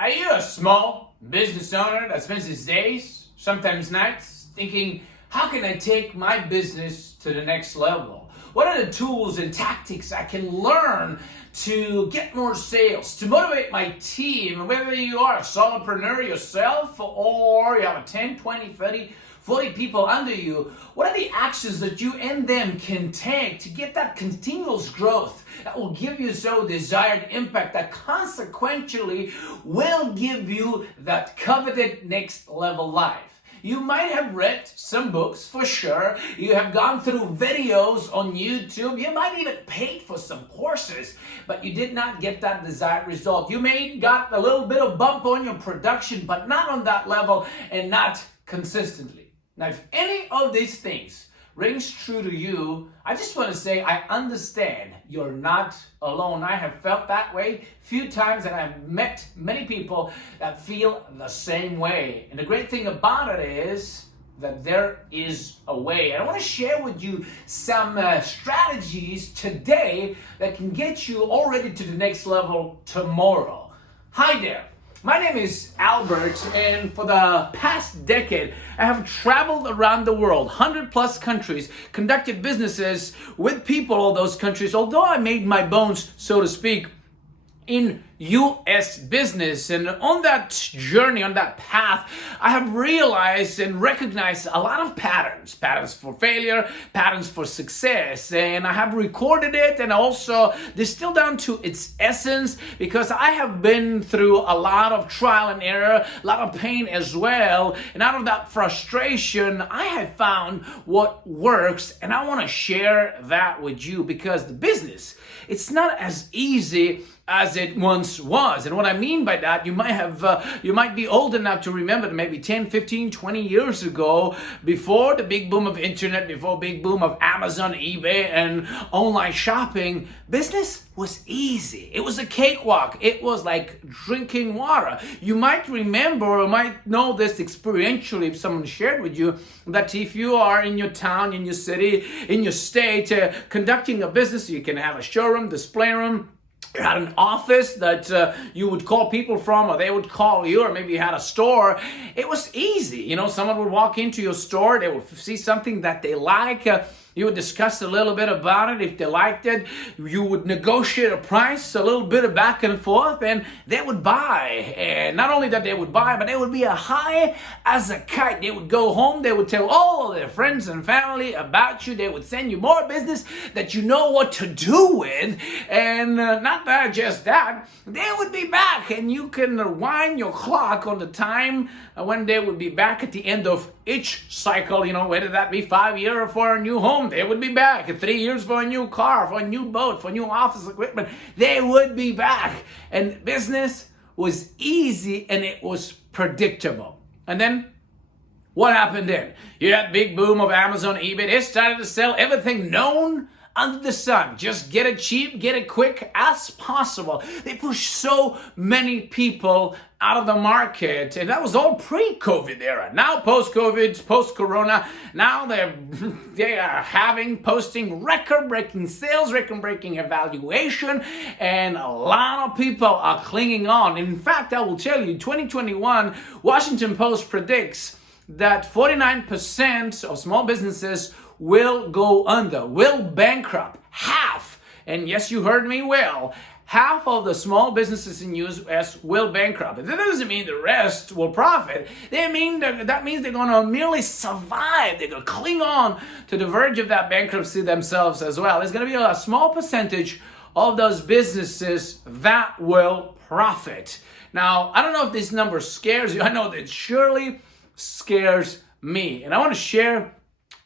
Are you a small business owner that spends his days, sometimes nights, thinking, how can I take my business to the next level? What are the tools and tactics I can learn to get more sales, to motivate my team, whether you are a solopreneur yourself or you have a 10, 20, 30, 40 people under you? What are the actions that you and them can take to get that continuous growth that will give you so desired impact that consequentially will give you that coveted next level life? You might have read some books for sure. You have gone through videos on YouTube. You might even paid for some courses, but you did not get that desired result. You may got a little bit of bump on your production, but not on that level and not consistently. Now, if any of these things rings true to you, I just want to say I understand you're not alone. I have felt that way a few times, and I've met many people that feel the same way. And the great thing about it is that there is a way. And I want to share with you some strategies today that can get you already to the next level tomorrow. Hi there. My name is Albert, and for the past decade, I have traveled around the world, 100 plus countries, conducted businesses with people of those countries, although I made my bones, so to speak, in U.S. business. And on that journey, on that path, I have realized and recognized a lot of patterns for failure, patterns for success. And I have recorded it and also distilled down to its essence, because I have been through a lot of trial and error, a lot of pain as well. And out of that frustration, I have found what works, and I want to share that with you, because the business, it's not as easy as it once was. And what I mean by that, you might be old enough to remember that maybe 10, 15, 20 years ago, before the big boom of internet, before big boom of Amazon, eBay, and online shopping, business was easy. It was a cakewalk. It was like drinking water. You might remember or might know this experientially if someone shared with you that if you are in your town, in your city, in your state, conducting a business, you can have a showroom, display room, you had an office that you would call people from, or they would call you, or maybe you had a store. It was easy. You know, someone would walk into your store, they would see something that they like. You would discuss a little bit about it. If they liked it, you would negotiate a price, a little bit of back and forth, and they would buy. And not only that they would buy, but they would be as high as a kite. They would go home, they would tell all of their friends and family about you. They would send you more business that you know what to do with. And not that, just that, they would be back, and you can wind your clock on the time when they would be back at the end of each cycle, you know, whether that be 5 years or for a new home, they would be back. At 3 years for a new car, for a new boat, for new office equipment, they would be back. And business was easy and it was predictable. And then what happened then? You had big boom of Amazon, eBay. They started to sell everything known under the sun. Just get it cheap, get it quick as possible. They pushed so many people out of the market, and that was all pre-COVID era. Now post-COVID, post-corona, now they are posting record-breaking sales, record-breaking evaluation, and a lot of people are clinging on. In fact, I will tell you, 2021, Washington Post predicts that 49% of small businesses will go under, will bankrupt. Half, and yes, you heard me well, half of the small businesses in U.S. will bankrupt. That doesn't mean the rest will profit. That means they're going to merely survive. They're going to cling on to the verge of that bankruptcy themselves as well. There's going to be a small percentage of those businesses that will profit. Now, I don't know if this number scares you. I know that it surely scares me. And I want to share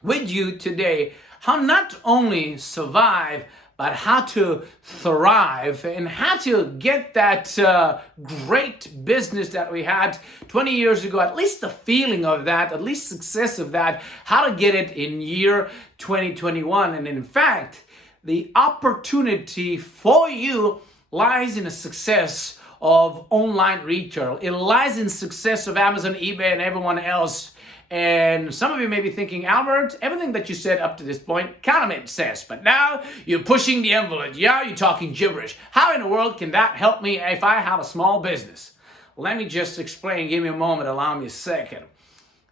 with you today how not only survive, but how to thrive and how to get that great business that we had 20 years ago, at least the feeling of that, at least success of that, how to get it in year 2021. And in fact, the opportunity for you lies in the success of online retail. It lies in success of Amazon, eBay, and everyone else. And some of you may be thinking, Albert, everything that you said up to this point kind of made sense, but now you're pushing the envelope. Yeah, you're talking gibberish. How in the world can that help me if I have a small business? let me just explain. Give me a moment. Allow me a second.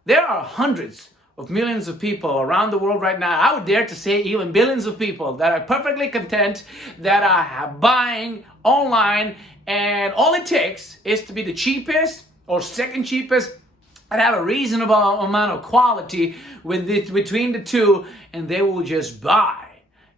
There are hundreds of millions of people around the world right now. I would dare to say even billions of people that are perfectly content, that are buying online, and all it takes is to be the cheapest or second cheapest and have a reasonable amount of quality between the two, and they will just buy.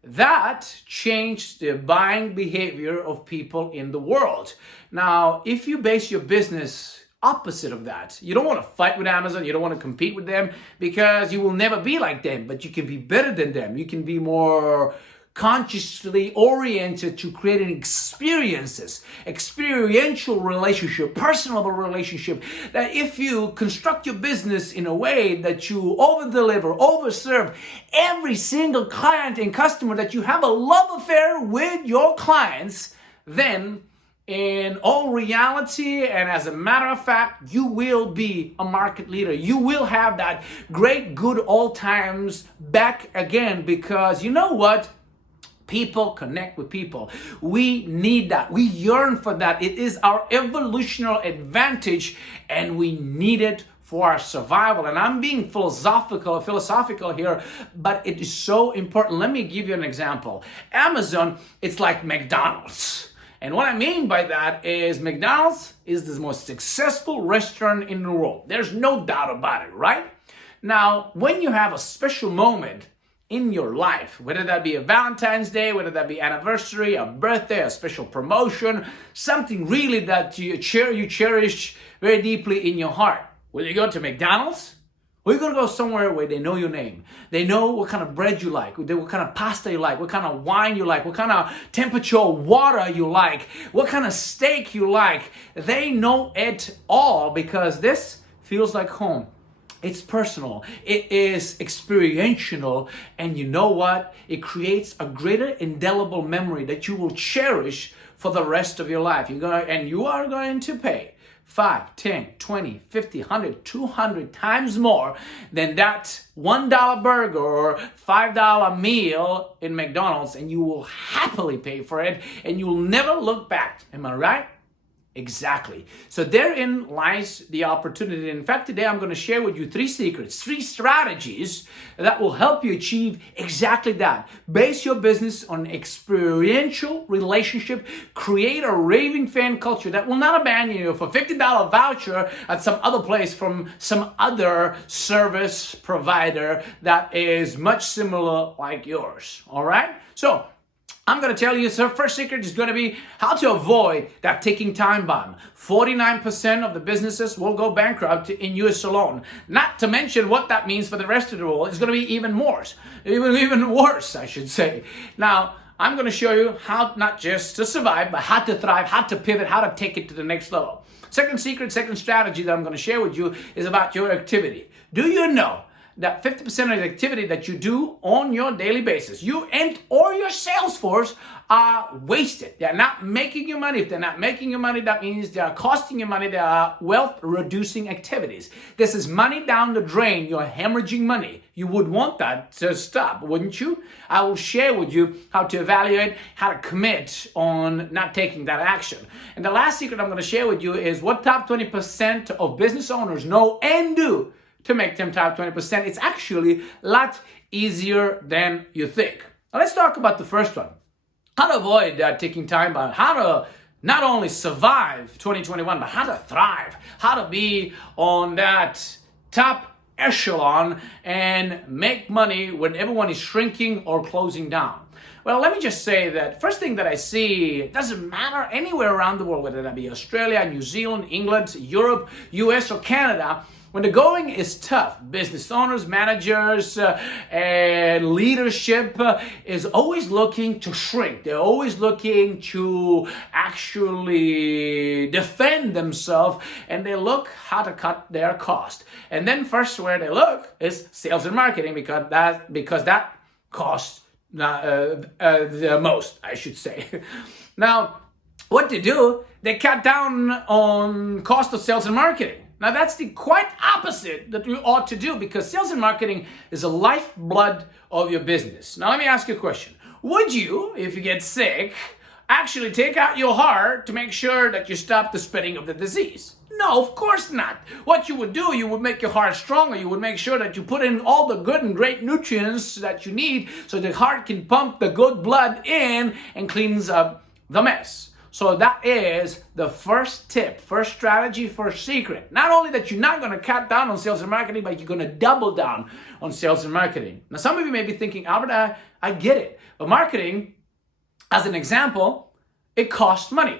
That changed the buying behavior of people in the world. Now, if you base your business opposite of that, you don't want to fight with Amazon, you don't want to compete with them, because you will never be like them, but you can be better than them. You can be more consciously oriented to creating experiences, experiential relationship, personal relationship, that if you construct your business in a way that you over-deliver, over-serve every single client and customer, that you have a love affair with your clients, then in all reality and as a matter of fact, you will be a market leader. You will have that great good old times back again, because you know what? People connect with people. We need that. We yearn for that. It is our evolutionary advantage, and we need it for our survival. And I'm being philosophical here, but it is so important. Let me give you an example. Amazon, it's like McDonald's. And what I mean by that is McDonald's is the most successful restaurant in the world. There's no doubt about it, right? Now, when you have a special moment in your life, whether that be a Valentine's Day, whether that be anniversary, a birthday, a special promotion, something really that you cherish very deeply in your heart, will you go to McDonald's? Or are you going to go somewhere where they know your name? They know what kind of bread you like, what kind of pasta you like, what kind of wine you like, what kind of temperature water you like, what kind of steak you like. They know it all, because this feels like home. It's personal, it is experiential, and you know what? It creates a greater indelible memory that you will cherish for the rest of your life. You are going to pay 5, 10, 20, 50, 100, 200 times more than that $1 burger or $5 meal in McDonald's, and you will happily pay for it, and you will never look back. Am I right? Exactly. So therein lies the opportunity. In fact, today I'm going to share with you 3 secrets, 3 strategies that will help you achieve exactly that. Base your business on experiential relationship. Create a raving fan culture that will not abandon you for $50 voucher at some other place from some other service provider that is much similar like yours. All right? So I'm going to tell you, so first secret is going to be how to avoid that ticking time bomb. 49% of the businesses will go bankrupt in US alone. Not to mention what that means for the rest of the world. It's going to be even worse, I should say. Now, I'm going to show you how not just to survive, but how to thrive, how to pivot, how to take it to the next level. Second secret, second strategy that I'm going to share with you is about your activity. Do you know that 50% of the activity that you do on your daily basis, you or your sales force, are wasted? They're not making you money. If they're not making you money, that means they are costing you money. They are wealth-reducing activities. This is money down the drain. You're hemorrhaging money. You would want that to stop, wouldn't you? I will share with you how to evaluate, how to commit on not taking that action. And the last secret I'm going to share with you is what top 20% of business owners know and do to make them top 20%. It's actually a lot easier than you think. Now let's talk about the first one. How to avoid that ticking time bomb. How to not only survive 2021, but how to thrive. How to be on that top echelon and make money when everyone is shrinking or closing down. Well, let me just say that first thing that I see, it doesn't matter anywhere around the world, whether that be Australia, New Zealand, England, Europe, US, or Canada. When the going is tough, business owners, managers, and leadership is always looking to shrink. They're always looking to actually defend themselves, and they look how to cut their cost. And then first where they look is sales and marketing, because that costs the most, I should say. Now, what they do, they cut down on cost of sales and marketing. Now, that's the quite opposite that you ought to do, because sales and marketing is a lifeblood of your business. Now, let me ask you a question. Would you, if you get sick, actually take out your heart to make sure that you stop the spreading of the disease. No, of course not. What you would do, you would make your heart stronger. You would make sure that you put in all the good and great nutrients that you need so the heart can pump the good blood in and cleans up the mess. So that is the first tip, first strategy, first secret. Not only that you're not going to cut down on sales and marketing, but you're going to double down on sales and marketing. Now, some of you may be thinking, Albert, I get it. But marketing, as an example, it costs money.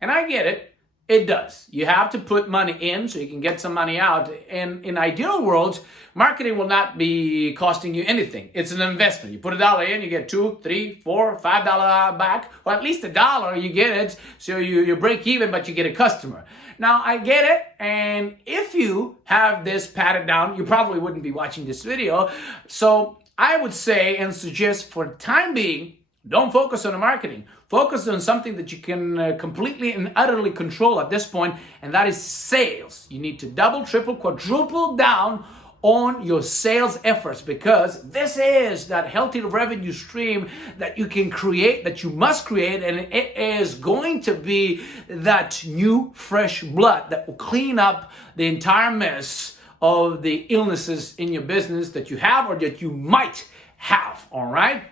And I get it. It does. You have to put money in so you can get some money out. And in ideal worlds, marketing will not be costing you anything. It's an investment. You put $1 in, you get $2, $3, $4, $5 back, or at least $1 you get it. So you break even, but you get a customer. Now, I get it. And if you have this patted down, you probably wouldn't be watching this video. So I would say and suggest for the time being, don't focus on the marketing. Focus on something that you can completely and utterly control at this point, and that is sales. You need to double, triple, quadruple down on your sales efforts, because this is that healthy revenue stream that you can create, that you must create, and it is going to be that new, fresh blood that will clean up the entire mess of the illnesses in your business that you have or that you might have, all right?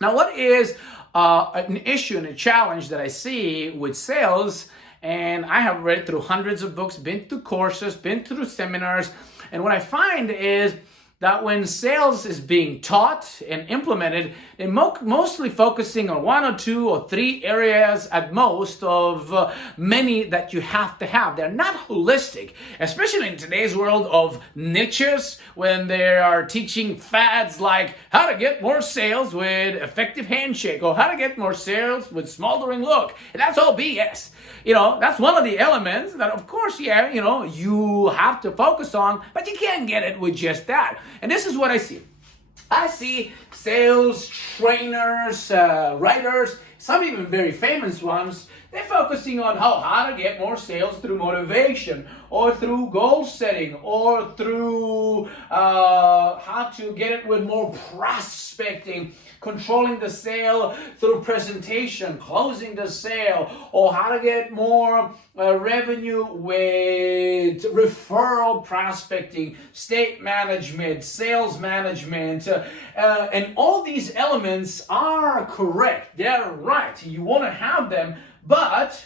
Now, what is an issue and a challenge that I see with sales? And I have read through hundreds of books, been through courses, been through seminars. And what I find is that when sales is being taught and implemented, they're mostly focusing on 1 or 2 or 3 areas at most of many that you have to have. They're not holistic, especially in today's world of niches, when they are teaching fads like how to get more sales with effective handshake or how to get more sales with smoldering look. And that's all BS. You know, that's one of the elements that, of course, yeah, you know, you have to focus on, but you can't get it with just that. And this is what I see. I see sales trainers, writers, some even very famous ones. They're focusing on how to get more sales through motivation or through goal setting or through how to get it with more prospecting, controlling the sale through presentation, closing the sale, or how to get more revenue with referral prospecting, state management, sales management, and all these elements are correct. They're right. You want to have them. But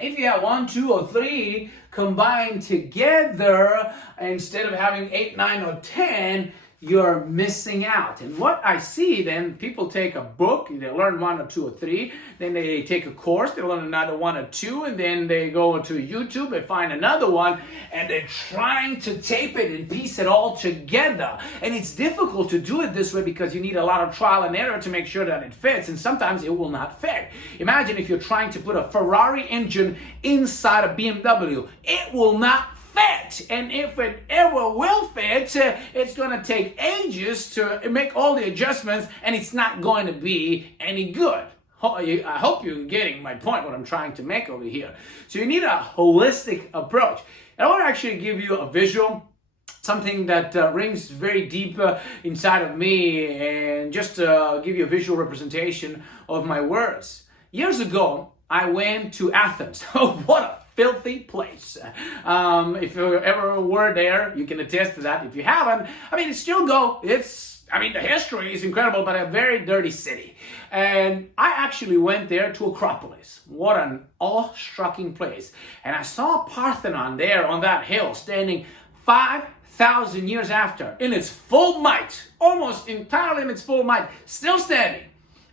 if you have 1, 2, or 3 combined together, instead of having 8, 9, or 10, you're missing out. And what I see then, people take a book, they learn 1 or 2 or 3, then they take a course, they learn another 1 or 2, and then they go to YouTube, they find another one, and they're trying to tape it and piece it all together. And it's difficult to do it this way because you need a lot of trial and error to make sure that it fits, and sometimes it will not fit. Imagine if you're trying to put a Ferrari engine inside a BMW. It will not fit, and if it ever will fit, it's going to take ages to make all the adjustments, and it's not going to be any good. I hope you're getting my point, what I'm trying to make over here. So you need a holistic approach. And I want to actually give you a visual, something that rings very deep inside of me, and just give you a visual representation of my words. Years ago, I went to Athens. What a filthy place. If you ever were there, you can attest to that. If you haven't, I mean, still go. The history is incredible, but a very dirty city. And I actually went there to Acropolis. What an awe-striking place. And I saw Parthenon there on that hill, standing 5,000 years after, in its full might, almost entirely in its full might, still standing.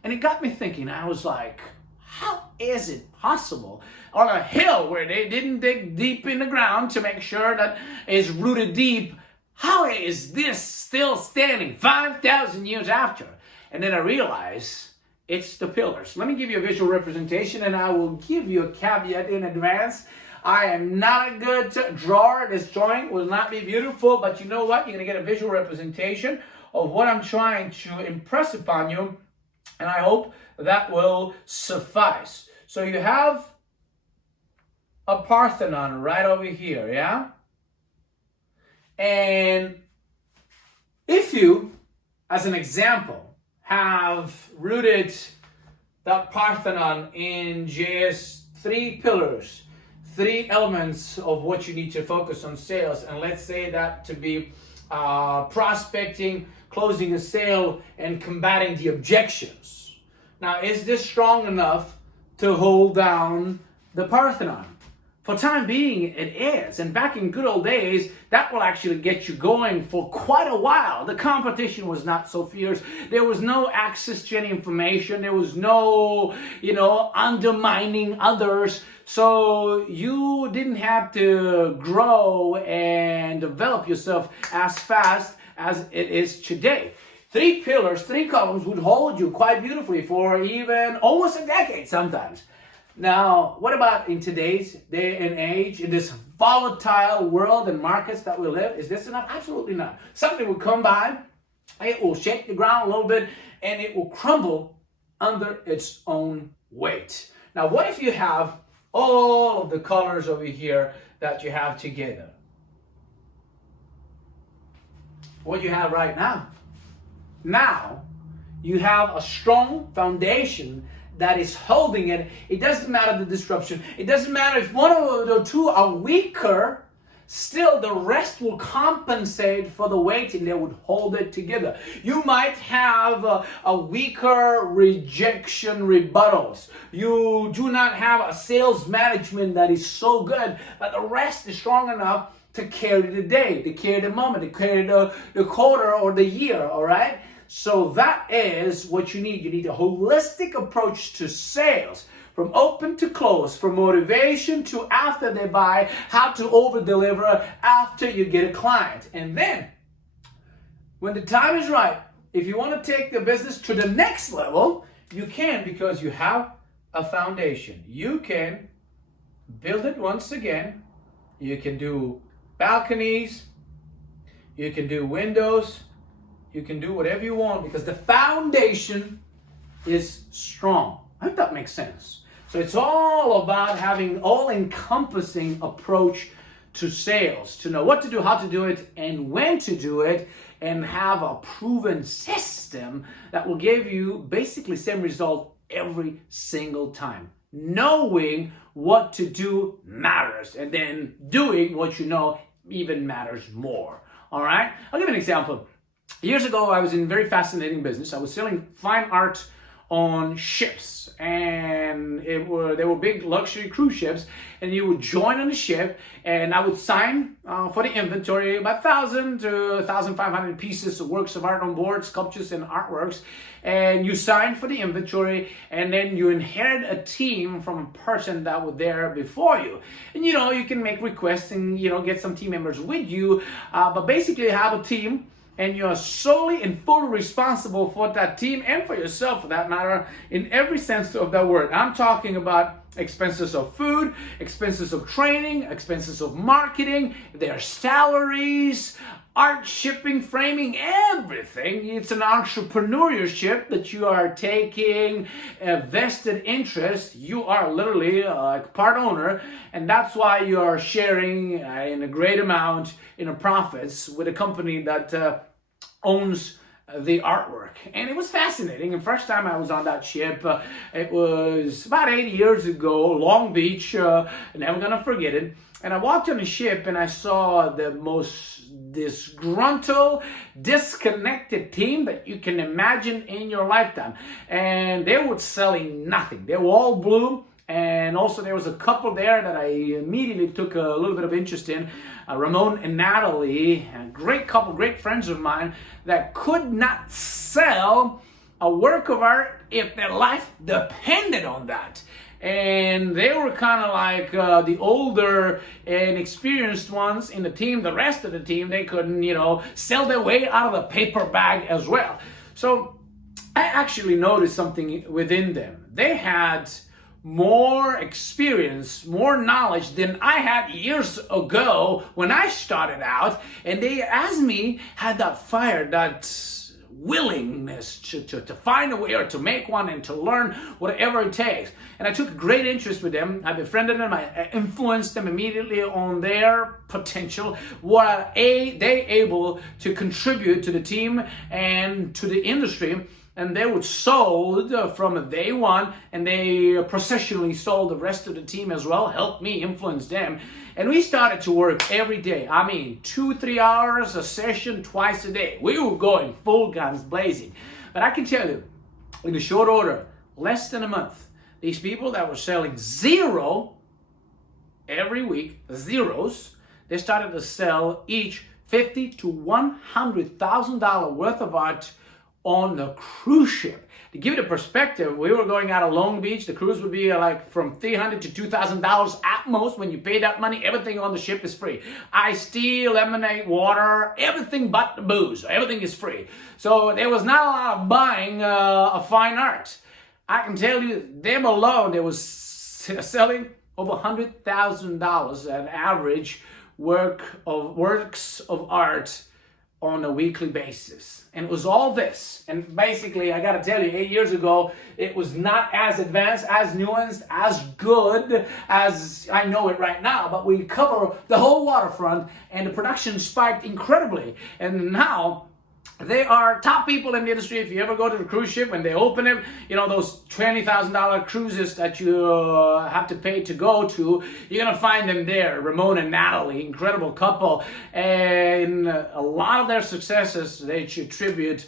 And it got me thinking. I was like, how is it possible on a hill where they didn't dig deep in the ground to make sure that it's rooted deep? How is this still standing 5,000 years after? And then I realized it's the pillars. Let me give you a visual representation, and I will give you a caveat in advance. I am not a good drawer. This drawing will not be beautiful, but you know what? You're going to get a visual representation of what I'm trying to impress upon you, and I hope that will suffice. So you have a Parthenon right over here, yeah? And if you, as an example, have rooted that Parthenon in just three pillars, three elements of what you need to focus on sales. And let's say that to be prospecting, closing a sale, and combating the objections. Now, is this strong enough to hold down the Parthenon? For time being, it is. And back in good old days, that will actually get you going for quite a while. The competition was not so fierce. There was no access to any information. There was no, undermining others. So you didn't have to grow and develop yourself as fast as it is today. Three pillars, three columns would hold you quite beautifully for even almost a decade sometimes. Now, what about in today's day and age, in this volatile world and markets that we live? Is this enough? Absolutely not. Something will come by, it will shake the ground a little bit, and it will crumble under its own weight. Now, what if you have all of the colors over here that you have together? What you have right now? Now, you have a strong foundation that is holding it. It doesn't matter the disruption. It doesn't matter if one or the two are weaker, still the rest will compensate for the weight and they would hold it together. You might have a weaker rejection rebuttals. You do not have a sales management that is so good, but the rest is strong enough to carry the day, to carry the moment, to carry the quarter or the year, all right? So that is what you need. You need a holistic approach to sales, from open to close, from motivation to after they buy, how to over-deliver after you get a client. And then, when the time is right, if you want to take the business to the next level, you can, because you have a foundation. You can build it once again. You can do balconies. You can do windows. You can do whatever you want because the foundation is strong. I hope that makes sense. So it's all about having all-encompassing approach to sales, to know what to do, how to do it, and when to do it, and have a proven system that will give you basically the same result every single time. Knowing what to do matters, and then doing what you know even matters more. All right? I'll give you an example. Years ago, I was in a very fascinating business. I was selling fine art on ships, and they were big luxury cruise ships, and you would join on the ship, and I would sign for the inventory about 1,000 to 1,500 pieces of works of art on board, sculptures and artworks, and you sign for the inventory, and then you inherit a team from a person that was there before you. And you can make requests and get some team members with you, but basically you have a team, and you're solely and fully responsible for that team and for yourself, for that matter, in every sense of that word. I'm talking about expenses of food, expenses of training, expenses of marketing, their salaries, art, shipping, framing, everything. It's an entrepreneurship that you are taking a vested interest. You are literally a part owner, and that's why you are sharing in a great amount in the profits with a company that owns the artwork. And it was fascinating. And first time I was on that ship, it was about 8 years ago, Long Beach, never gonna forget it. And I walked on the ship and I saw the most disgruntled, disconnected team that you can imagine in your lifetime. And they were selling nothing. They were all blue. And also there was a couple there that I immediately took a little bit of interest in, Ramon and Natalie, a great couple, great friends of mine that could not sell a work of art if their life depended on that. And they were kind of like the older and experienced ones in the team. The rest of the team, they couldn't, sell their way out of the paper bag as well. So I actually noticed something within them. They had more experience, more knowledge than I had years ago when I started out. And they, as me, had that fire, that willingness to find a way or to make one and to learn whatever it takes. And I took great interest with them. I befriended them. I influenced them immediately on their potential. What they able to contribute to the team and to the industry. and they would sold from day one, and they processionally sold the rest of the team as well, helped me influence them. And we started to work every day. I mean, 2-3 hours a session twice a day. We were going full guns blazing. But I can tell you, in a short order, less than a month, these people that were selling zero every week, zeros, they started to sell each $50,000 to $100,000 worth of art on the cruise ship. To give you the perspective, we were going out of Long Beach. The cruise would be like from $300 to $2,000 at most. When you pay that money, everything on the ship is free. Iced tea, lemonade, water, everything but the booze. Everything is free. So there was not a lot of buying of fine art. I can tell you, them alone, they was selling over $100,000 an average works of art on a weekly basis. And it was all this. And basically, I gotta tell you, 8 years ago, it was not as advanced, as nuanced, as good as I know it right now. But we cover the whole waterfront, and the production spiked incredibly. And now, they are top people in the industry. If you ever go to the cruise ship, when they open it, you know, those $20,000 cruises that you have to pay to go to, you're going to find them there. Ramon and Natalie, incredible couple. And a lot of their successes, they should attribute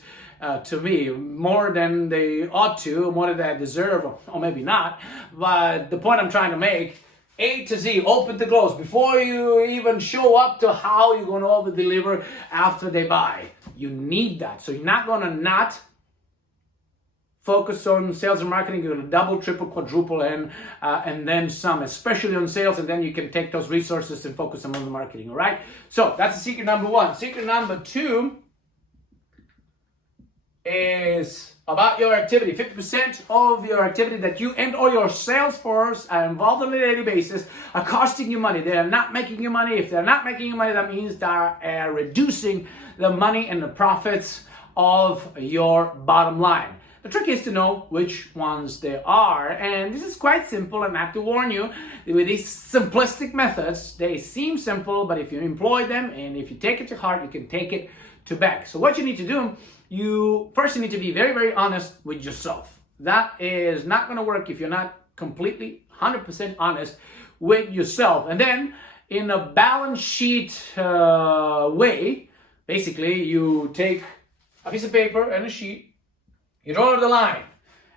to me more than they ought to, more than they deserve, or maybe not. But the point I'm trying to make, A to Z, open to close, before you even show up to how you're going to over-deliver after they buy. You need that. So you're not going to not focus on sales and marketing. You're going to double, triple, quadruple, and then some, especially on sales, and then you can take those resources and focus them on the marketing, all right? So that's the secret number one. Secret number two is about your activity. 50% of your activity that you and or your sales force are involved on a daily basis are costing you money. They are not making you money. If they're not making you money, that means they are reducing the money and the profits of your bottom line. The trick is to know which ones they are, and this is quite simple, and I have to warn you, with these simplistic methods, they seem simple, but if you employ them and if you take it to heart, you can take it to bank. So what you need to do, you need to be very, very honest with yourself. That is not going to work if you're not completely 100% honest with yourself. And then in a balance sheet way, basically you take a piece of paper and a sheet, you draw the line.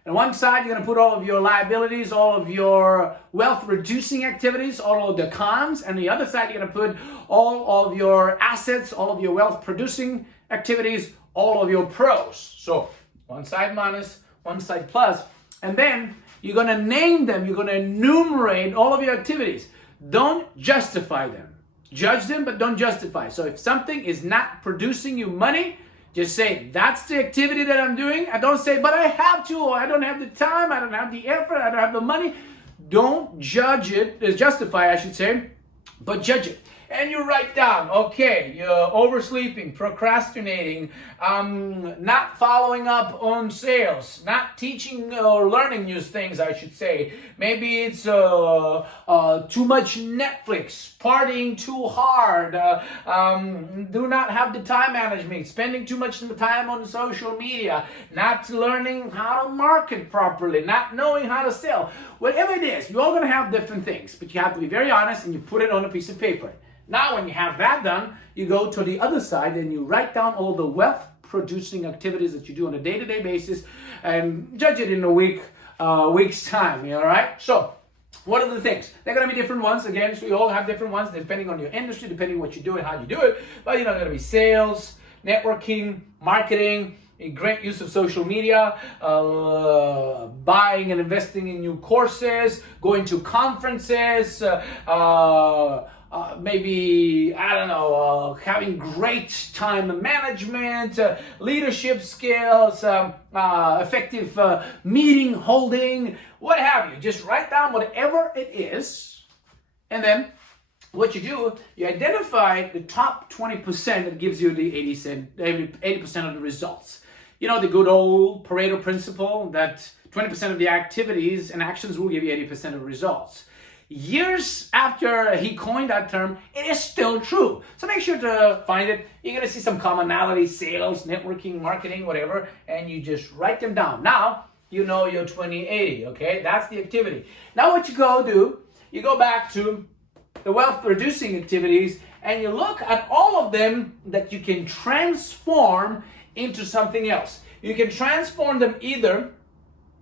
On one side, you're going to put all of your liabilities, all of your wealth-reducing activities, all of the cons. And the other side, you're going to put all of your assets, all of your wealth-producing activities, all of your pros. So one side minus, one side plus. And then you're going to name them. You're going to enumerate all of your activities. Don't justify them. Judge them, but don't justify. So if something is not producing you money, just say, that's the activity that I'm doing. And don't say, but I have to, or I don't have the time, I don't have the effort, I don't have the money. Don't judge it, justify, I should say, but judge it. And you write down, okay, you're oversleeping, procrastinating, not following up on sales, not teaching or learning new things, I should say. Maybe it's too much Netflix, partying too hard, do not have the time management, spending too much time on social media, not learning how to market properly, not knowing how to sell. Whatever it is, you're all going to have different things, but you have to be very honest and you put it on a piece of paper. Now, when you have that done, you go to the other side and you write down all the wealth-producing activities that you do on a day-to-day basis and judge it in a week's time, all right? So, what are the things? They're going to be different ones. Again, so we all have different ones depending on your industry, depending on what you do and how you do it. But, they're going to be sales, networking, marketing, a great use of social media, buying and investing in new courses, going to conferences, maybe, I don't know, having great time management, leadership skills, effective meeting holding, what have you. Just write down whatever it is, and then what you do, you identify the top 20% that gives you the 80% of the results. The good old Pareto principle that 20% of the activities and actions will give you 80% of the results. years after he coined that term, it is still true. So make sure to find it. You're going to see some commonalities, sales, networking, marketing, whatever, and you just write them down. Now, you know your 20-80, okay? That's the activity. Now what you go do, you go back to the wealth producing activities and you look at all of them that you can transform into something else. You can transform them either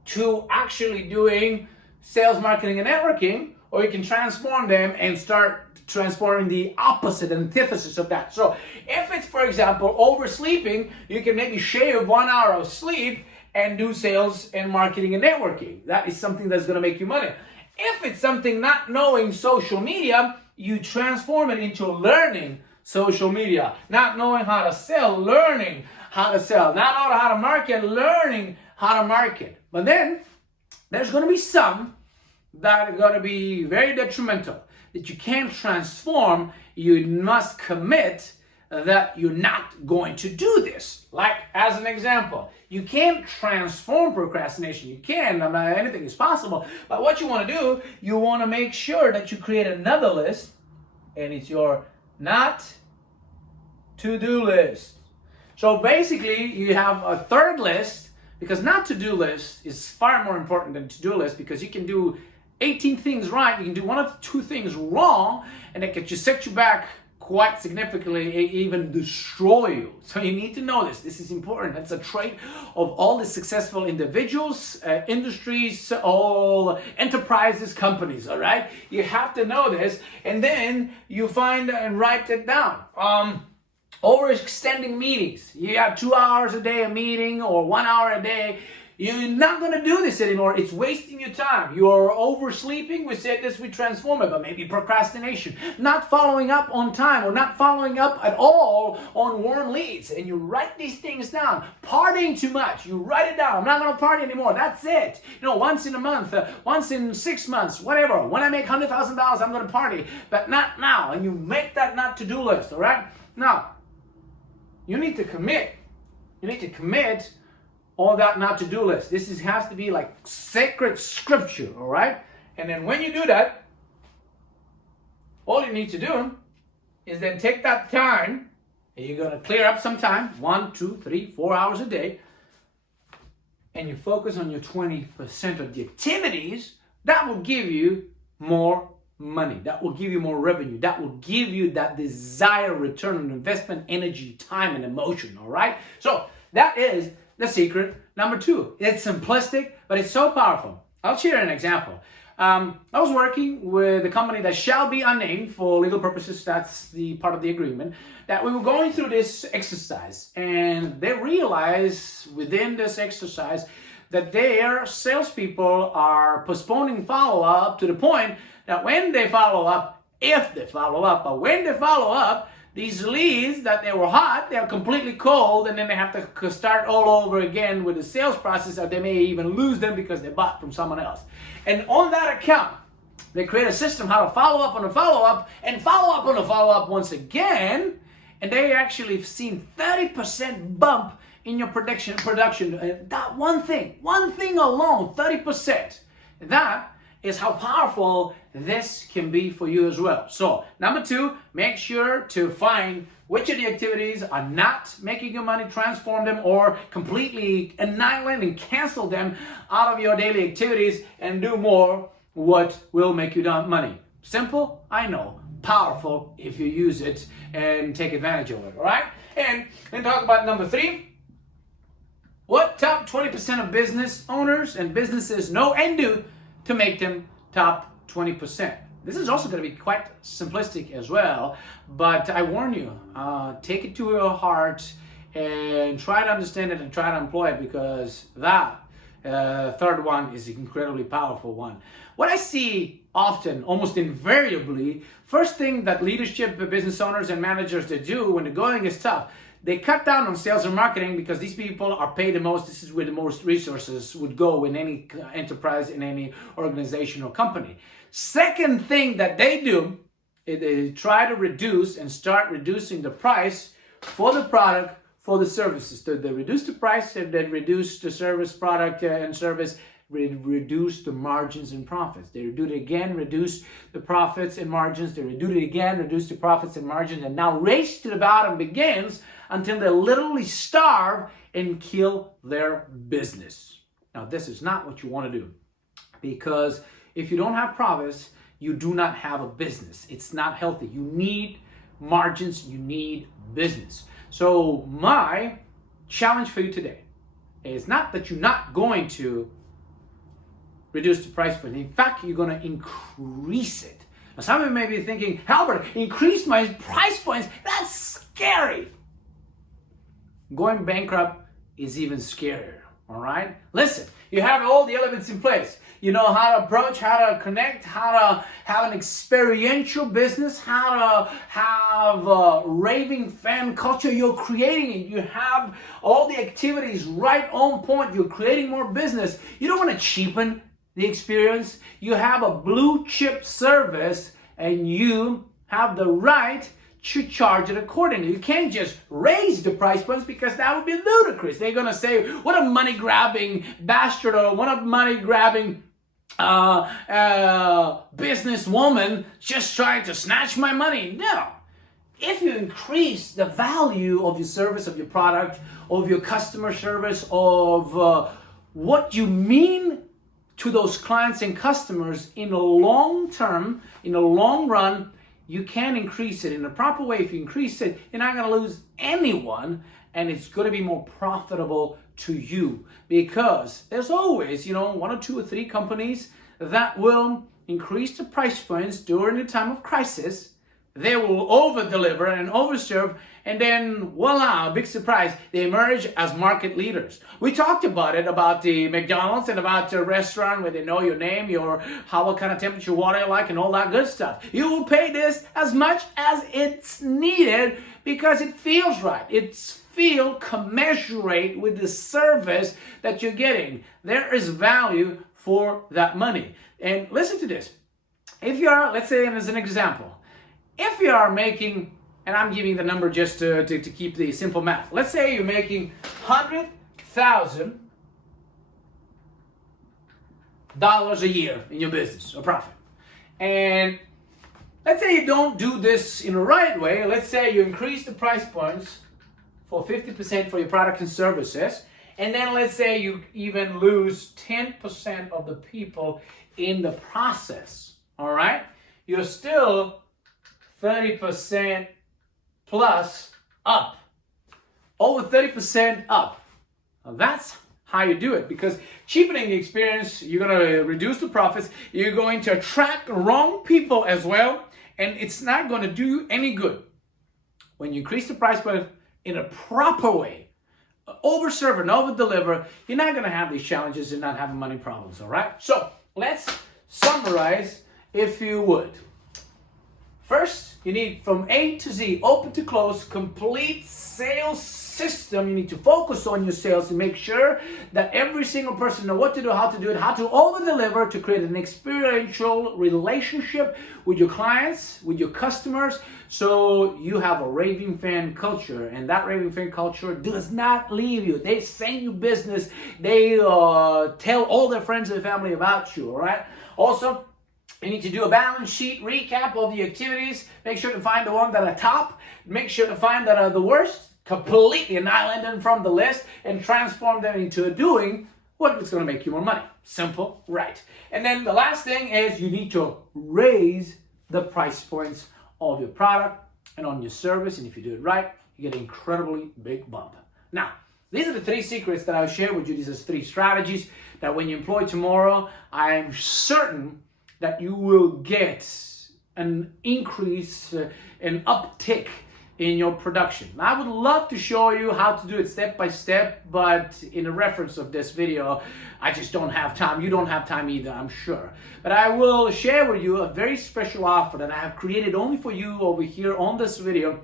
to actually doing sales, marketing, and networking, or you can transform them and start transforming the opposite, antithesis of that. So if it's, for example, oversleeping, you can maybe shave 1 hour of sleep and do sales and marketing and networking. That is something that's going to make you money. If it's something not knowing social media, you transform it into learning social media. Not knowing how to sell, learning how to sell. Not knowing how to market, learning how to market. But then there's going to be some that are going to be very detrimental, that you can't transform. You must commit that you're not going to do this. Like, as an example, you can't transform procrastination. You can, anything is possible. But what you want to do, you want to make sure that you create another list, and it's your not to-do list. So basically, you have a third list, because not to-do list is far more important than to-do list, because you can do 18 things right, you can do 1 or 2 things wrong, and it can just set you back quite significantly, even destroy you. So you need to know this. This is important. That's a trait of all the successful individuals, industries, all enterprises, companies, all right? You have to know this, and then you find and write it down. Overextending meetings. You have 2 hours a day a meeting or 1 hour a day. You're not going to do this anymore. It's wasting your time. You're oversleeping. We said this, we transform it, but maybe procrastination. Not following up on time or not following up at all on warm leads. And you write these things down. Partying too much. You write it down. I'm not going to party anymore. That's it. You know, once in a month, once in 6 months, whatever. When I make $100,000, I'm going to party, but not now. And you make that not to-do list, all right? Now, you need to commit. You need to commit all that not to-do list. This has to be like sacred scripture, all right? And then when you do that, all you need to do is then take that time, and you're going to clear up some time, 1, 2, 3, 4 hours a day, and you focus on your 20% of the activities that will give you more money, that will give you more revenue, that will give you that desired return on investment, energy, time, and emotion, all right? So that is the secret number 2. It's simplistic, but it's so powerful. I'll share an example. I was working with a company that shall be unnamed for legal purposes. That's the part of the agreement. That we were going through this exercise, and they realized within this exercise that their salespeople are postponing follow-up to the point that when they follow up, if they follow up, but when they follow up, these leads that they were hot, they're completely cold, and then they have to start all over again with the sales process, or they may even lose them because they bought from someone else. And on that account, they create a system how to follow up on a follow-up and follow up on a follow-up once again, and they actually have seen 30% bump in your production. That one thing alone, 30%. That is how powerful this can be for you as well. So, number 2, make sure to find which of the activities are not making you money, transform them, or completely annihilate and cancel them out of your daily activities and do more what will make you money. Simple, I know. Powerful if you use it and take advantage of it, all right? And then talk about number 3. What top 20% of business owners and businesses know and do to make them top 20%. This is also going to be quite simplistic as well, but I warn you, take it to your heart and try to understand it and try to employ it, because that third one is an incredibly powerful one. What I see often, almost invariably, first thing that leadership, business owners, and managers they do when the going is tough, they cut down on sales and marketing because these people are paid the most. This is where the most resources would go in any enterprise, in any organization or company. Second thing that they do is they try to reduce and start reducing the price for the product, for the services. So they reduce the price and then reduce the service, product and service reduce the margins and profits. They do it again, reduce the profits and margins. They do it again, reduce the profits and margins. And now race to the bottom begins until they literally starve and kill their business. Now, this is not what you want to do, because if you don't have profits, you do not have a business. It's not healthy. You need margins. You need business. So my challenge for you today is not that you're not going to reduce the price point. In fact, you're going to increase it. Now, some of you may be thinking, Albert, increase my price points. That's scary. Going bankrupt is even scarier. All right? Listen, you have all the elements in place. You know how to approach, how to connect, how to have an experiential business, how to have a raving fan culture. You're creating it. You have all the activities right on point. You're creating more business. You don't want to cheapen the experience. You have a blue chip service and you have the right to charge it accordingly. You can't just raise the price points, because that would be ludicrous. They're going to say, what a money-grabbing bastard, or what a money-grabbing businesswoman just trying to snatch my money. No. If you increase the value of your service, of your product, of your customer service, of what you mean to those clients and customers in the long term, in the long run, you can increase it in a proper way. If you increase it, you're not going to lose anyone, and it's going to be more profitable to you, because there's always, one or two or three companies that will increase the price points during the time of crisis. They will over-deliver and overserve, and then voila, big surprise, they emerge as market leaders. We talked about it, about the McDonald's and about the restaurant where they know your name, what kind of temperature water you like, and all that good stuff. You will pay this as much as it's needed because it feels right. It's feel commensurate with the service that you're getting. There is value for that money. And listen to this. If you are, let's say as an example, if you are making, and I'm giving the number just to keep the simple math. Let's say you're making $100,000 a year in your business or profit. And let's say you don't do this in the right way. Let's say you increase the price points for 50% for your products and services. And then let's say you even lose 10% of the people in the process. All right? You're still 30% plus up. Over 30% up. Now that's how you do it, because cheapening the experience, you're going to reduce the profits, you're going to attract the wrong people as well, and it's not going to do you any good. When you increase the price point in a proper way, overserve and over-deliver, you're not going to have these challenges and not having money problems, all right? So let's summarize, if you would. First, you need from A to Z, open to close, complete sales system. You need to focus on your sales and make sure that every single person knows what to do, how to do it, how to over-deliver to create an experiential relationship with your clients, with your customers, so you have a raving fan culture. And that raving fan culture does not leave you. They send you business. They tell all their friends and family about you, all right? Also, you need to do a balance sheet recap of the activities. Make sure to find the ones that are top. Make sure to find that are the worst. Completely annihilate them from the list and transform them into doing what is going to make you more money. Simple, right? And then the last thing is you need to raise the price points of your product and on your service. And if you do it right, you get an incredibly big bump. Now, these are the three secrets that I'll share with you. These are three strategies that when you employ tomorrow, I'm certain that you will get an increase, an uptick in your production. I would love to show you how to do it step by step, but in the reference of this video, I just don't have time. You don't have time either, I'm sure. But I will share with you a very special offer that I have created only for you over here on this video.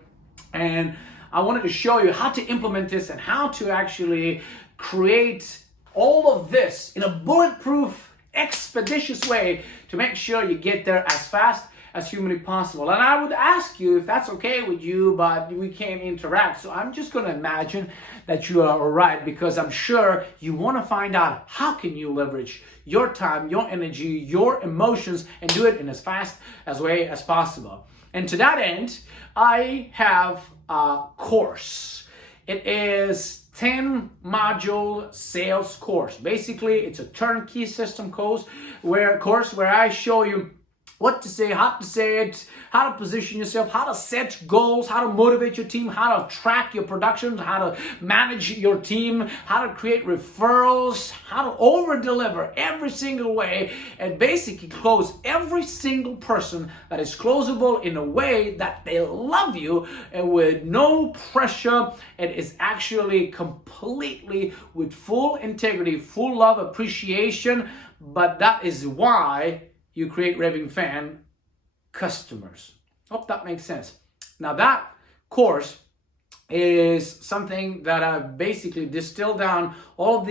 And I wanted to show you how to implement this and how to actually create all of this in a bulletproof, expeditious way to make sure you get there as fast as humanly possible. And I would ask you if that's okay with you, but we can't interact. So I'm just going to imagine that you are all right, because I'm sure you want to find out how can you leverage your time, your energy, your emotions, and do it in as fast as way as possible. And to that end, I have a course. It is 10 module sales course. Basically, it's a turnkey system course where I show you what to say, how to say it, how to position yourself, how to set goals, how to motivate your team, how to track your productions, how to manage your team, how to create referrals, how to over-deliver every single way, and basically close every single person that is closable in a way that they love you and with no pressure, and is actually completely with full integrity, full love, appreciation. But that is why you create raving fan customers. Hope that makes sense. Now that course is something that I've basically distilled down all of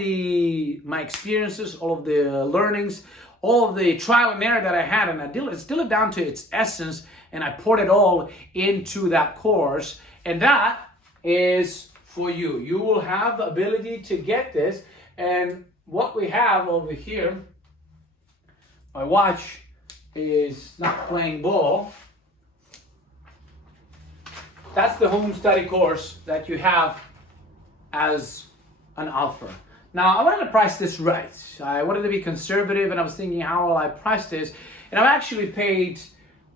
my experiences, all of the learnings, all of the trial and error that I had, and I distilled it down to its essence, and I poured it all into that course. And that is for you. You will have the ability to get this. And what we have over here, my watch is not playing ball. That's the home study course that you have as an offer. Now, I wanted to price this right. I wanted to be conservative, and I was thinking, how will I price this? And I've actually paid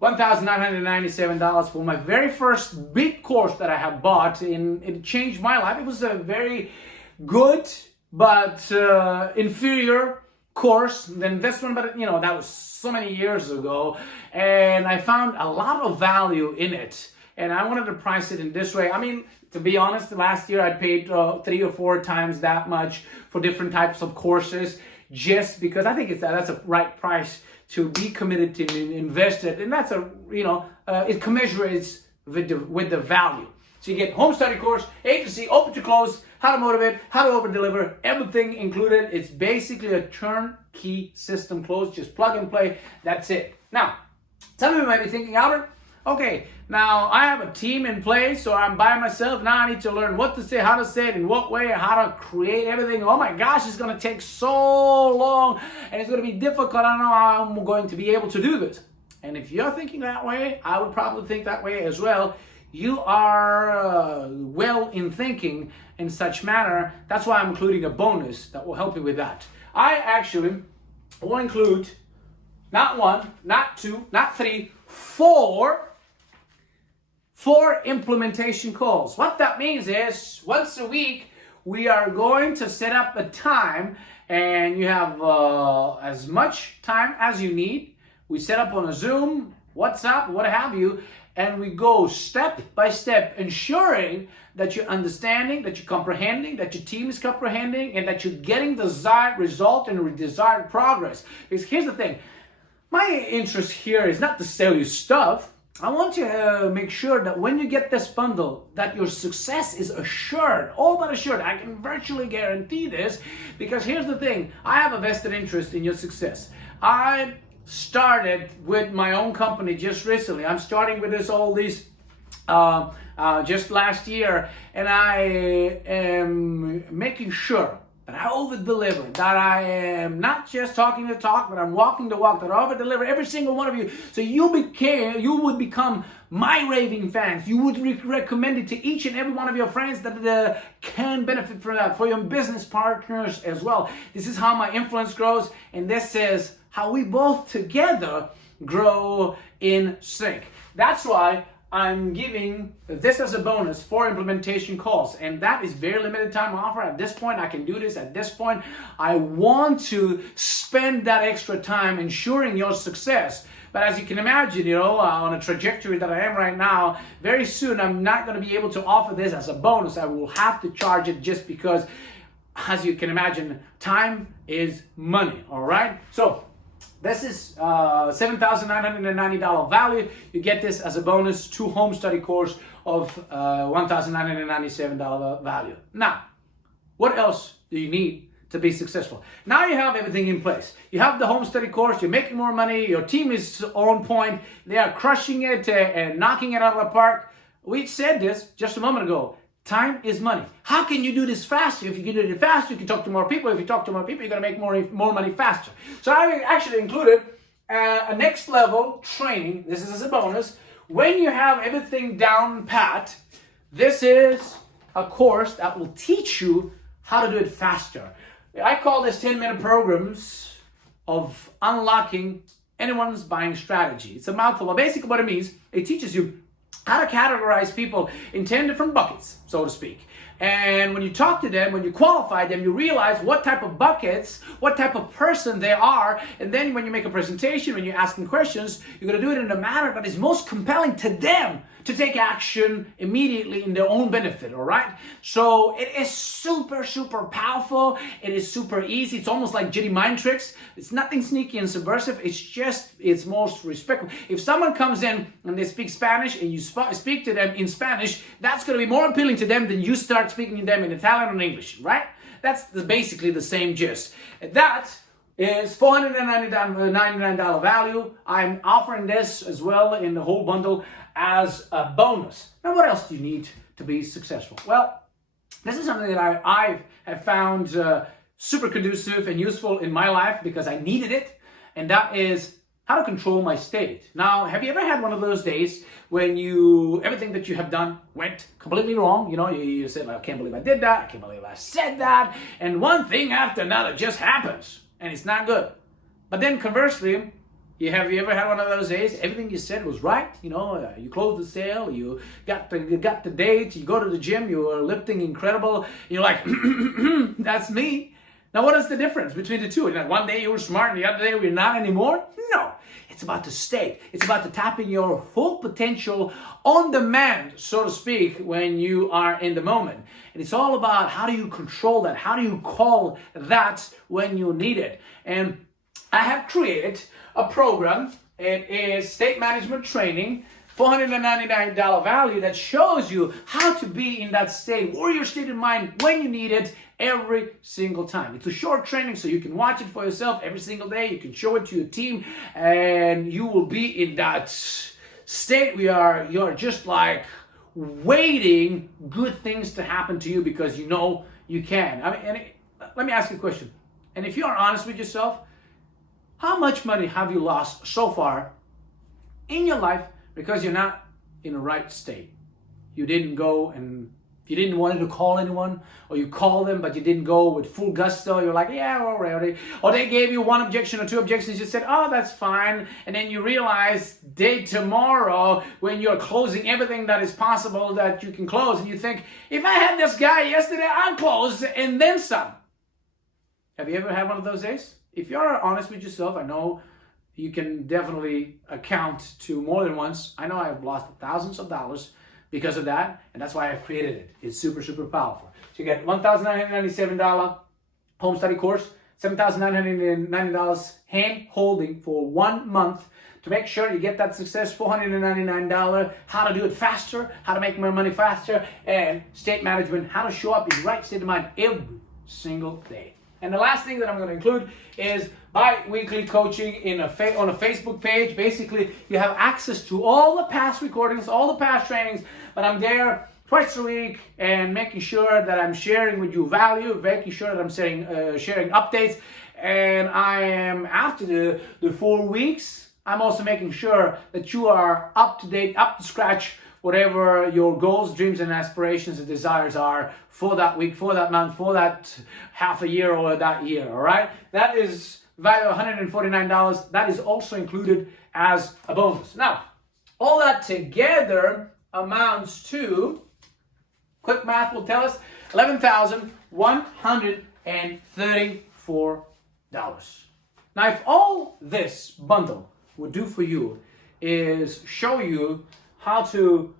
$1,997 for my very first big course that I have bought, and it changed my life. It was a very good but inferior course than this one, but that was so many years ago, and I found a lot of value in it, and I wanted to price it in this way. I mean, to be honest, last year I paid 3 or 4 times that much for different types of courses, just because I think that's a right price to be committed to invest it, and that's it commensurates with the value. So you get home study course, agency, open to close, how to motivate, how to over-deliver, everything included. It's basically a turnkey system close, just plug and play, that's it. Now, some of you might be thinking, Albert, okay, now I have a team in place, so I'm by myself. Now I need to learn what to say, how to say it, in what way, how to create everything. Oh my gosh, it's going to take so long, and it's going to be difficult. I don't know how I'm going to be able to do this. And if you're thinking that way, I would probably think that way as well. You are well in thinking in such manner. That's why I'm including a bonus that will help you with that. I actually will include not 1, not 2, not 3, 4 implementation calls. What that means is once a week we are going to set up a time, and you have as much time as you need. We set up on a Zoom, WhatsApp, what have you, and we go step by step, ensuring that you're understanding, that you're comprehending, that your team is comprehending, and that you're getting the desired result and desired progress. Because here's the thing, my interest here is not to sell you stuff. I want to make sure that when you get this bundle, that your success is assured, all but assured. I can virtually guarantee this, because here's the thing, I have a vested interest in your success. I started with my own company just recently. I'm starting with all these just last year, and I am making sure that I over-deliver, that I am not just talking the talk, but I'm walking the walk, that I over-deliver every single one of you. So you would become my raving fans. You would recommend it to each and every one of your friends that can benefit from that, for your business partners as well. This is how my influence grows, and this is how we both together grow in sync. That's why I'm giving this as a bonus for implementation calls, and that is very limited time offer. At this point, I can do this. At this point, I want to spend that extra time ensuring your success. But as you can imagine, on a trajectory that I am right now, very soon I'm not going to be able to offer this as a bonus. I will have to charge it, just because, as you can imagine, time is money, all right? So this is $7,990 value. You get this as a bonus to home study course of $1,997 value. Now, what else do you need to be successful. Now you have everything in place. You have the home study course, you're making more money, your team is on point, they are crushing it and knocking it out of the park. We said this just a moment ago. Time is money. How can you do this faster? If you can do it faster, you can talk to more people. If you talk to more people, you're going to make more money faster. So I actually included a next level training. This is a bonus. When you have everything down pat, this is a course that will teach you how to do it faster. I call this 10-minute programs of unlocking anyone's buying strategy. It's a mouthful, but basically what it means, it teaches you how to categorize people in 10 different buckets, so to speak. And when you talk to them, when you qualify them, you realize what type of buckets, what type of person they are. And then when you make a presentation, when you ask them questions, you're going to do it in a manner that is most compelling to them to take action immediately in their own benefit, all right? So it is super, super powerful. It is super easy. It's almost like Jedi mind tricks. It's nothing sneaky and subversive. It's most respectful. If someone comes in and they speak Spanish and you speak to them in Spanish, that's going to be more appealing to them than you start speaking to them in Italian or English, right? That's basically the same gist. That is $499 value. I'm offering this as well in the whole bundle as a bonus. Now, what else do you need to be successful? Well, this is something that I have found super conducive and useful in my life because I needed it, and that is how to control my state. Now, have you ever had one of those days when everything that you have done went completely wrong? You know, you said, I can't believe I did that, I can't believe I said that, and one thing after another just happens, and it's not good. But then conversely, have you ever had one of those days? Everything you said was right. You know, you closed the sale, you got the date, you go to the gym, you are lifting incredible. And you're like, that's me. Now, what is the difference between the two? Like one day you were smart, and the other day you're not anymore? No. It's about the state. It's about the tapping your full potential on demand, so to speak, when you are in the moment. And it's all about how do you control that? How do you call that when you need it? And I have created a program. It is state management training, $499 value that shows you how to be in that state, warrior state of mind when you need it every single time. It's a short training so you can watch it for yourself every single day. You can show it to your team and you will be in that state where you're just like waiting good things to happen to you because you know you can. Let me ask you a question. And if you are honest with yourself, how much money have you lost so far in your life because you're not in the right state? You didn't go and you didn't want to call anyone, or you called them but you didn't go with full gusto. You're like, yeah, already. Or they gave you one objection or two objections. You said, oh, that's fine. And then you realize day tomorrow when you're closing everything that is possible that you can close, and you think, if I had this guy yesterday, I'd close and then some. Have you ever had one of those days? If you're honest with yourself, I know you can definitely account to more than once. I know I've lost thousands of dollars because of that, and that's why I've created it. It's super, super powerful. So you get $1,997 home study course, $7,990 hand holding for 1 month to make sure you get that success, $499, how to do it faster, how to make more money faster, and state management, how to show up in the right state of mind every single day. And the last thing that I'm going to include is bi-weekly coaching on a Facebook page. Basically, you have access to all the past recordings, all the past trainings, but I'm there twice a week and making sure that I'm sharing with you value, making sure that I'm sharing updates. And I am, after the 4 weeks, I'm also making sure that you are up to date, up to scratch, whatever your goals, dreams, and aspirations and desires are for that week, for that month, for that half a year or that year, all right? That is value of $149. That is also included as a bonus. Now, all that together amounts to, quick math will tell us, $11,134. Now, if all this bundle would do for you is show you how to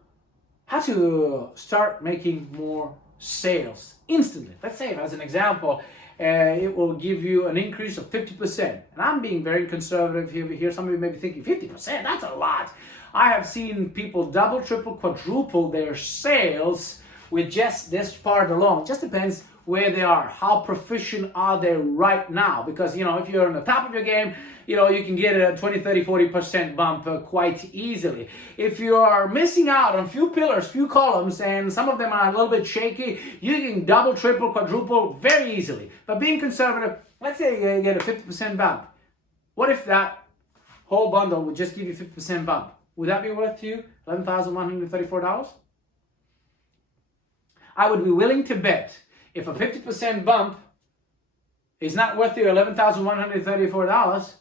start making more sales instantly. Let's say, as an example, it will give you an increase of 50%. And I'm being very conservative here. Some of you may be thinking, 50%, that's a lot. I have seen people double, triple, quadruple their sales with just this part alone. It just depends where they are. How proficient are they right now? Because, if you're on the top of your game, you can get a 20, 30, 40% bump quite easily. If you are missing out on few pillars, few columns, and some of them are a little bit shaky, you can double, triple, quadruple very easily. But being conservative, let's say you get a 50% bump. What if that whole bundle would just give you 50% bump? Would that be worth to you $11,134? I would be willing to bet if a 50% bump is not worth you $11,134,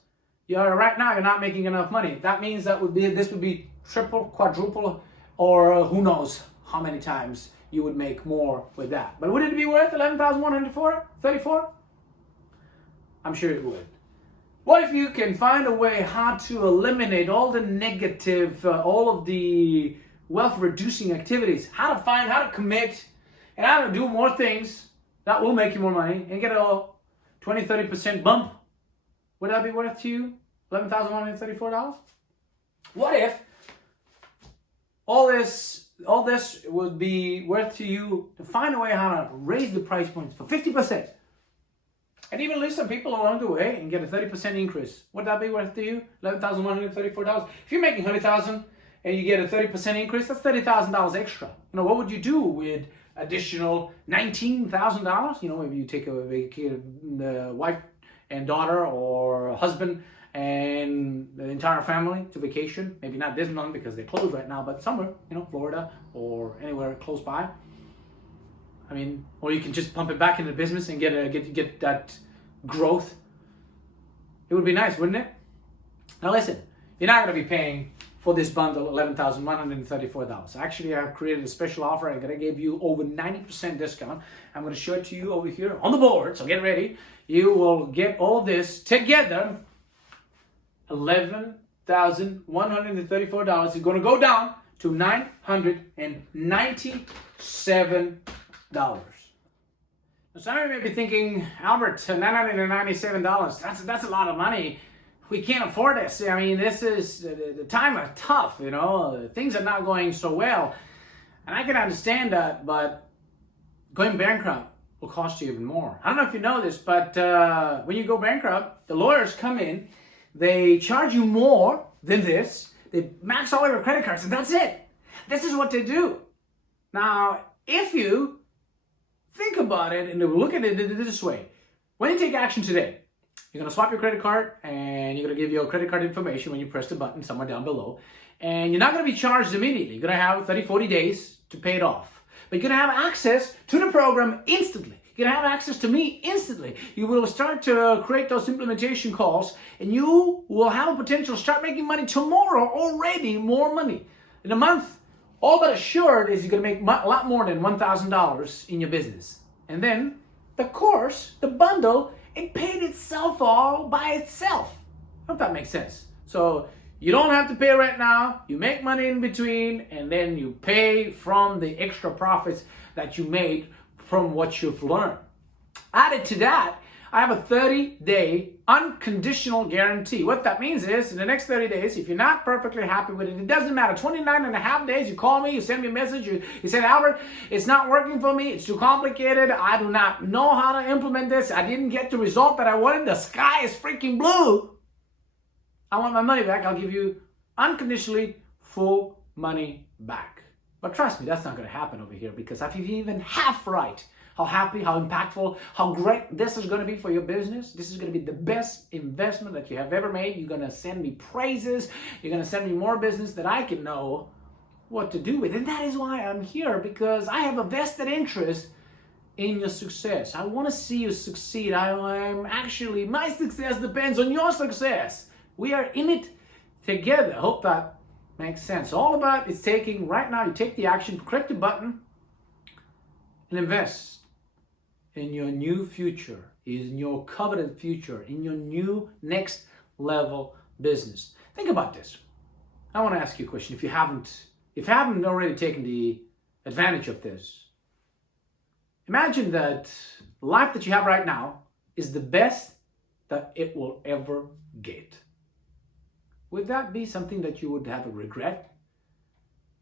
right now you're not making enough money. That means this would be triple, quadruple, or who knows how many times you would make more with that. But would it be worth $11,134? I'm sure it would. What if you can find a way how to eliminate all the negative, all of the wealth reducing activities, how to commit, and how to do more things that will make you more money and get a 20, 30% bump? Would that be worth to you $11,134? What if all this would be worth to you to find a way how to raise the price points for 50%? And even lose some people along the way and get a 30% increase. Would that be worth to you $11,134? If you're making $100,000 and you get a 30% increase, that's $30,000 extra. What would you do with additional $19,000? Maybe you take a wife and daughter or husband and the entire family to vacation. Maybe not Disneyland because they're closed right now, but somewhere, Florida or anywhere close by. Or you can just pump it back into business and get that growth. It would be nice, wouldn't it? Now listen, you're not going to be paying for this bundle $11,134. Actually, I've created a special offer. I'm going to give you over 90% discount. I'm going to show it to you over here on the board, so get ready. You will get all of this together. $11,134 is going to go down to $997. Some of you may be thinking, Albert, $997, that's a lot of money. We can't afford this. This is, the time is tough, things are not going so well. And I can understand that, but going bankrupt will cost you even more. I don't know if you know this, but when you go bankrupt, the lawyers come in, they charge you more than this, they max all your credit cards, and that's it. This is what they do. Now, if you think about it and look at it this way. When you take action today, you're going to swap your credit card and you're going to give your credit card information when you press the button somewhere down below. And you're not going to be charged immediately. You're going to have 30, 40 days to pay it off. But you're going to have access to the program instantly. You're going to have access to me instantly. You will start to create those implementation calls and you will have a potential to start making money tomorrow already, more money. In a month, all but assured is you're going to make a lot more than $1,000 in your business. And then the course, the bundle, it paid itself all by itself. I hope that makes sense. So you don't have to pay right now. You make money in between and then you pay from the extra profits that you made from what you've learned. Added to that, I have a 30-day unconditional guarantee. What that means is, in the next 30 days, if you're not perfectly happy with it, it doesn't matter. 29 and a half days, you call me, you send me a message, you say, Albert, it's not working for me, it's too complicated, I do not know how to implement this, I didn't get the result that I wanted, the sky is freaking blue. I want my money back. I'll give you unconditionally full money back. But trust me, that's not going to happen over here because if you're even half right, how happy, how impactful, how great this is going to be for your business. This is going to be the best investment that you have ever made. You're going to send me praises. You're going to send me more business that I can know what to do with. And that is why I'm here, because I have a vested interest in your success. I want to see you succeed. My success depends on your success. We are in it together. I hope that makes sense. All about is taking, right now, you take the action, click the button, and invest in your new future, in your coveted future, in your new next level business. Think about this. I want to ask you a question. If you haven't already taken the advantage of this, imagine that the life that you have right now is the best that it will ever get. Would that be something that you would have a regret?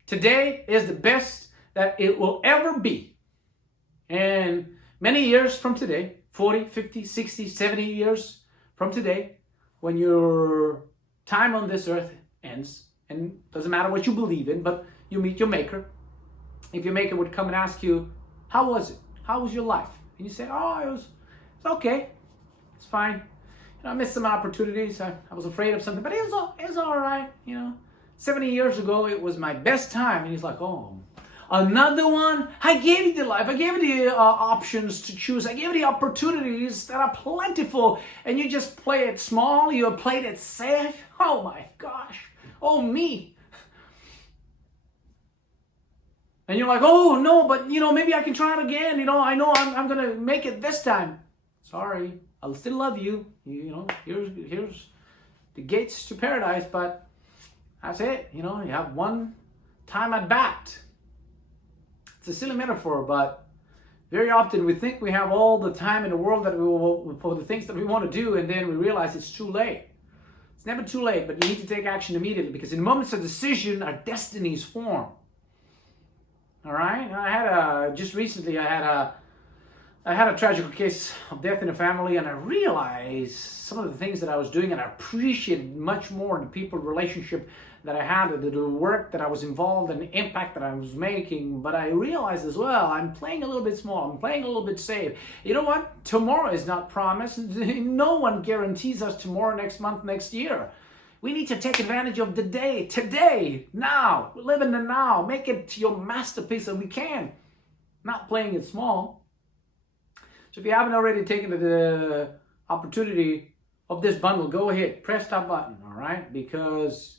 Today is the best that it will ever be. And Many years from today, 40, 50, 60, 70 years from today, when your time on this earth ends, and doesn't matter what you believe in, but you meet your maker. If your maker would come and ask you, how was it? How was your life? And you say, oh, it's okay. It's fine. I missed some opportunities. I was afraid of something, but it was all right. 70 years ago, it was my best time. And he's like, oh, another one? I gave you the life. I gave you the options to choose. I gave you the opportunities that are plentiful. And you just play it small. You played it safe. Oh my gosh. Oh me. And you're like, oh no, but maybe I can try it again. I know I'm going to make it this time. Sorry. I'll still love you. Here's the gates to paradise, but that's it. You have one time at bat. It's a silly metaphor, but very often we think we have all the time in the world that we will for the things that we want to do, and then we realize it's too late. It's never too late, but you need to take action immediately, because in moments of decision, our destinies form. All right. Just recently, I had a tragic case of death in the family, and I realized some of the things that I was doing, and I appreciated much more the people relationship that I had, the work that I was involved in, the impact that I was making. But I realized as well, I'm playing a little bit small. I'm playing a little bit safe. You know what? Tomorrow is not promised. No one guarantees us tomorrow, next month, next year. We need to take advantage of the day, today, now. Live in the now. Make it your masterpiece, and we can. Not playing it small. So if you haven't already taken the opportunity of this bundle, go ahead, press that button, all right? Because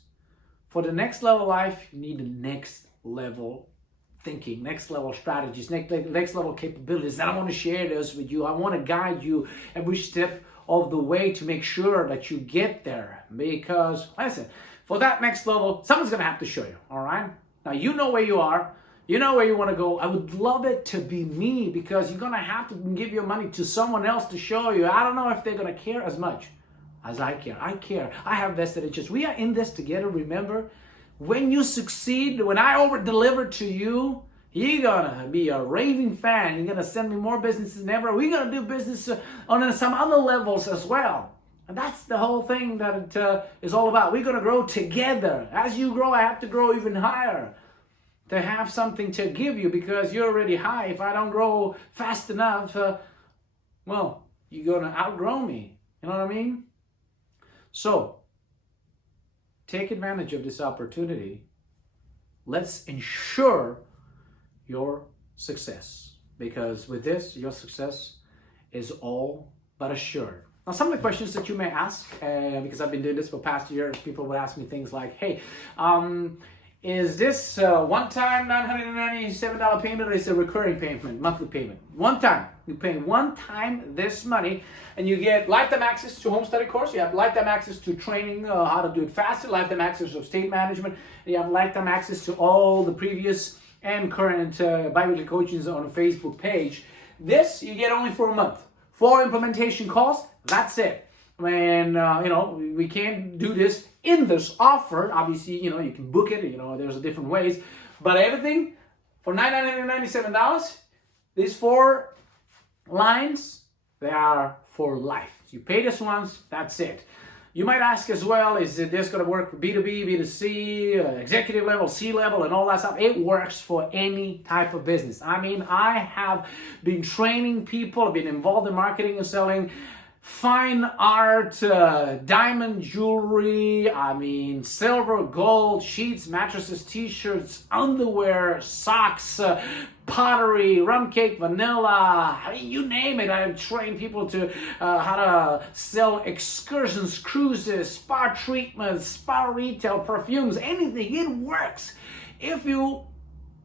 for the next level life, you need the next level thinking, next level strategies, next level capabilities. And I want to share this with you. I want to guide you every step of the way to make sure that you get there. Because, listen, for that next level, someone's going to have to show you, all right? Now, you know where you are. You know where you want to go. I would love it to be me, because you're going to have to give your money to someone else to show you. I don't know if they're going to care as much as I care. I care. I have vested interest. We are in this together, remember? When you succeed, when I over-deliver to you, you're going to be a raving fan. You're going to send me more business than ever. We're going to do business on some other levels as well. And that's the whole thing that it is all about. We're going to grow together. As you grow, I have to grow even higher to have something to give you, because you're already high. If I don't grow fast enough, well, you're going to outgrow me. You know what I mean? So, take advantage of this opportunity. Let's ensure your success, because with this, your success is all but assured. Now, some of the questions that you may ask, because I've been doing this for past years, people would ask me things like, hey, is this one-time $997 payment, or is it a recurring payment, monthly payment? One time. You pay one time this money, and you get lifetime access to home study course. You have lifetime access to training, how to do it faster, lifetime access to state management, and you have lifetime access to all the previous and current bi-weekly coachings on a Facebook page. This you get only for a month. 4 implementation calls, that's it. When, we can't do this in this offer. Obviously, you can book it, there's different ways. But everything for $997, these 4 lines, they are for life. You pay this once, that's it. You might ask as well, is this going to work for B2B, B2C, executive level, C level, and all that stuff? It works for any type of business. I mean, I have been training people, I've been involved in marketing and selling fine art, diamond jewelry, silver, gold, sheets, mattresses, t-shirts, underwear, socks, pottery, rum cake, vanilla, you name it. I've trained people to how to sell excursions, cruises, spa treatments, spa retail, perfumes, anything. It works. If you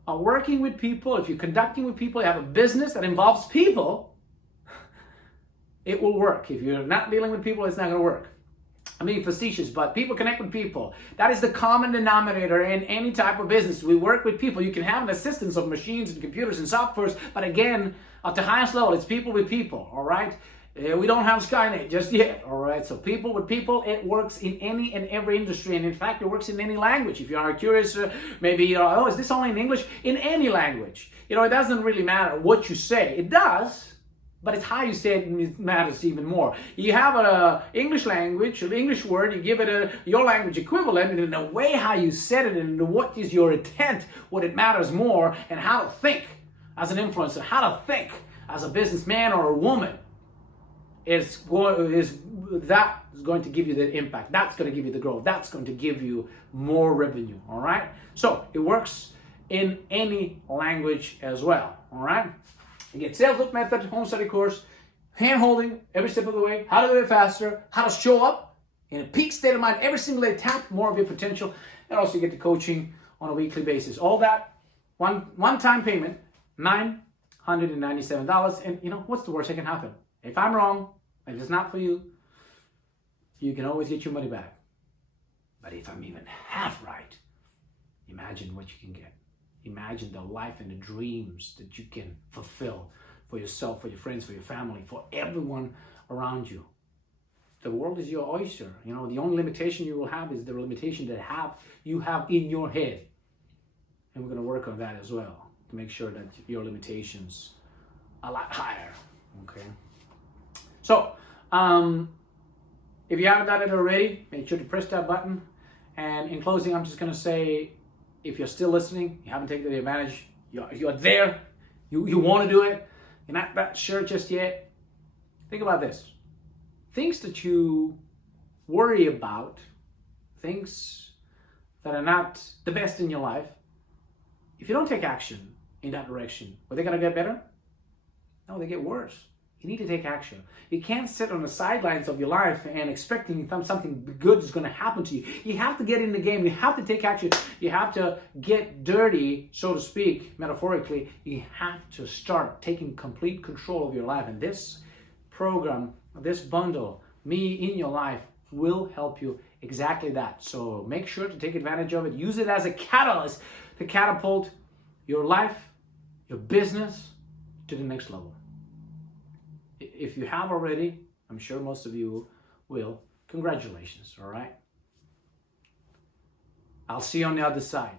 are working with people, if you're conducting with people, you have a business that involves people, it will work. If you're not dealing with people, it's not going to work. I'm being facetious, but people connect with people. That is the common denominator in any type of business. We work with people. You can have an assistance of machines and computers and softwares, but again, at the highest level, it's people with people, all right? We don't have Skynet just yet, all right? So people with people, it works in any and every industry, and in fact, it works in any language. If you are curious, maybe, is this only in English? In any language. It doesn't really matter what you say. It does, but it's how you say it matters even more. You have an English language, an English word, you give it your language equivalent, and in the way how you said it and what is your intent, what it matters more, and how to think as an influencer, how to think as a businessman or a woman, that is going to give you the impact. That's going to give you the growth. That's going to give you more revenue, all right? So it works in any language as well, all right? You get sales loop method, home study course, hand-holding every step of the way, how to do it faster, how to show up in a peak state of mind every single day, tap more of your potential, and also you get the coaching on a weekly basis. All that, one-time payment, $997. And you know, what's the worst that can happen? If I'm wrong, if it's not for you, you can always get your money back. But if I'm even half right, imagine what you can get. Imagine the life and the dreams that you can fulfill for yourself, for your friends, for your family, for everyone around you. The world is your oyster. You know, the only limitation you will have is the limitation that you have in your head. And we're going to work on that as well to make sure that your limitations are a lot higher. Okay. So, if you haven't done it already, make sure to press that button. And in closing, I'm just going to say, if you're still listening, you haven't taken the advantage, you're there, you want to do it, you're not that sure just yet, think about this. Things that you worry about, things that are not the best in your life, if you don't take action in that direction, are they going to get better? No, they get worse. You need to take action. You can't sit on the sidelines of your life and expecting something good is going to happen to you. You have to get in the game. You have to take action. You have to get dirty, so to speak, metaphorically. You have to start taking complete control of your life. And this program, this bundle, Me in Your Life, will help you exactly that. So make sure to take advantage of it. Use it as a catalyst to catapult your life, your business to the next level. If you have already, I'm sure most of you will, congratulations, all right? I'll see you on the other side.